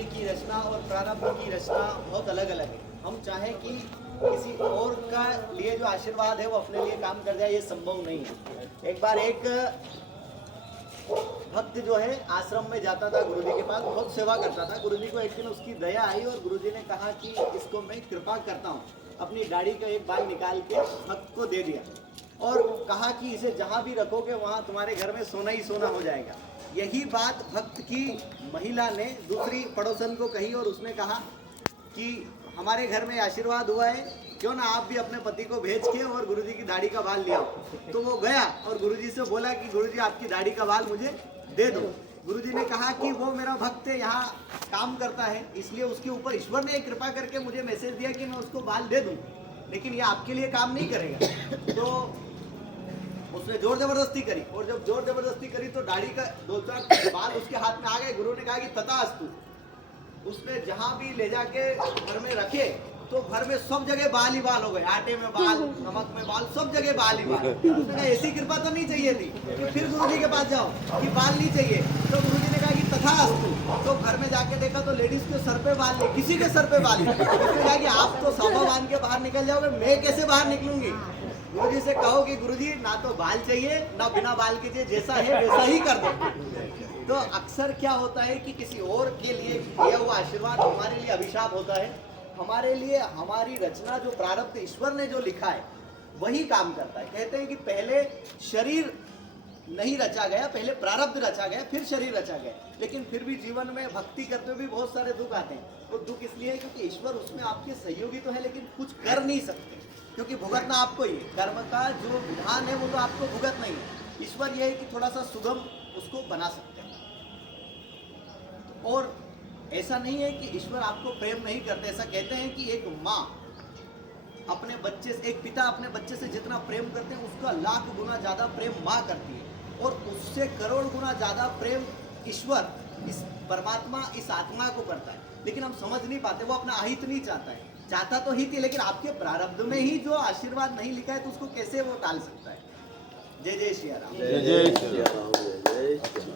भाग्य की रचना और प्रारब्ध की रचना बहुत अलग अलग है। हम चाहें कि किसी और का लिए जो आशीर्वाद है वो अपने लिए काम कर जाए, ये संभव नहीं है। एक बार एक भक्त जो है आश्रम में जाता था गुरुजी के पास, बहुत सेवा करता था। गुरुजी को एक दिन उसकी दया आई और गुरुजी ने कहा कि इसको मैं कृपा करता हूँ। अपनी दाढ़ी का एक बाल निकाल के भक्त को दे दिया और कहा कि इसे जहाँ भी रखोगे वहाँ तुम्हारे घर में सोना ही सोना हो जाएगा। यही बात भक्त की महिला ने दूसरी पड़ोसन को कही और उसने कहा कि हमारे घर में आशीर्वाद हुआ है, क्यों ना आप भी अपने पति को भेज के और गुरुजी की दाढ़ी का बाल ले आओ। तो वो गया और गुरुजी से बोला कि गुरुजी आपकी दाढ़ी का बाल मुझे दे दो। गुरुजी ने कहा कि वो मेरा भक्त है, यहाँ काम करता है, इसलिए उसके ऊपर ईश्वर ने कृपा करके मुझे मैसेज दिया कि मैं उसको बाल दे दूँ, लेकिन ये आपके लिए काम नहीं करेगा। तो उसने जोर जबरदस्ती करी और जब जोर जबरदस्ती करी तो दाढ़ी का 2-4 बाल उसके हाथ में आ गए। गुरु ने कहा कि तथास्तु। उसने जहां भी ले जाके घर में रखे तो घर में सब जगह बाल ही बाल हो गए, आटे में बाल, नमक में बाल, सब जगह बाल ही बाल। उसने कहा ऐसी कृपा तो नहीं चाहिए थी कि फिर गुरुजी के पास जाओ कि बाल नहीं चाहिए। तो गुरुजी ने कहा कि तथास्तु। तो घर में जाके देखा तो लेडीज के सर पे बाल नहीं, किसी के सर पे बाल नहीं। उसने कहा कि आप तो साफा बांध के बाहर निकल जाओगे, मैं कैसे बाहर निकलूंगी। गुरुजी से कहो कि गुरुजी ना तो बाल चाहिए ना बिना बाल के चाहिए, जैसा है वैसा ही कर दो। तो अक्सर क्या होता है कि किसी और के लिए दिया हुआ आशीर्वाद हमारे लिए अभिशाप होता है। हमारे लिए हमारी रचना जो प्रारब्ध ईश्वर ने जो लिखा है वही काम करता है। कहते हैं कि पहले शरीर नहीं रचा गया, पहले प्रारब्ध रचा गया, फिर शरीर रचा गया। लेकिन फिर भी जीवन में भक्ति करते हुए भी बहुत सारे दुख आते हैं। वो दुख इसलिए है क्योंकि ईश्वर उसमें आपके सहयोगी तो है लेकिन कुछ कर नहीं सकते, क्योंकि भुगतना आपको ही है। कर्म का जो विधान है वो तो आपको भुगत नहीं है। ईश्वर ये है कि थोड़ा सा सुगम उसको बना सकते हैं। और ऐसा नहीं है कि ईश्वर आपको प्रेम नहीं करते। ऐसा कहते हैं कि एक माँ अपने बच्चे से, एक पिता अपने बच्चे से जितना प्रेम करते हैं उसका लाख गुना ज्यादा प्रेम माँ करती है, और उससे करोड़ गुना ज्यादा प्रेम ईश्वर, इस परमात्मा, इस आत्मा को करता है। लेकिन हम समझ नहीं पाते, वो अपना अहित नहीं चाहता है। चाहता तो हित ही, लेकिन आपके प्रारब्ध में ही जो आशीर्वाद नहीं लिखा है तो उसको कैसे वो टाल सकता है। जय जय श्री राम। जय जय श्री राम। जय जय श्री राम।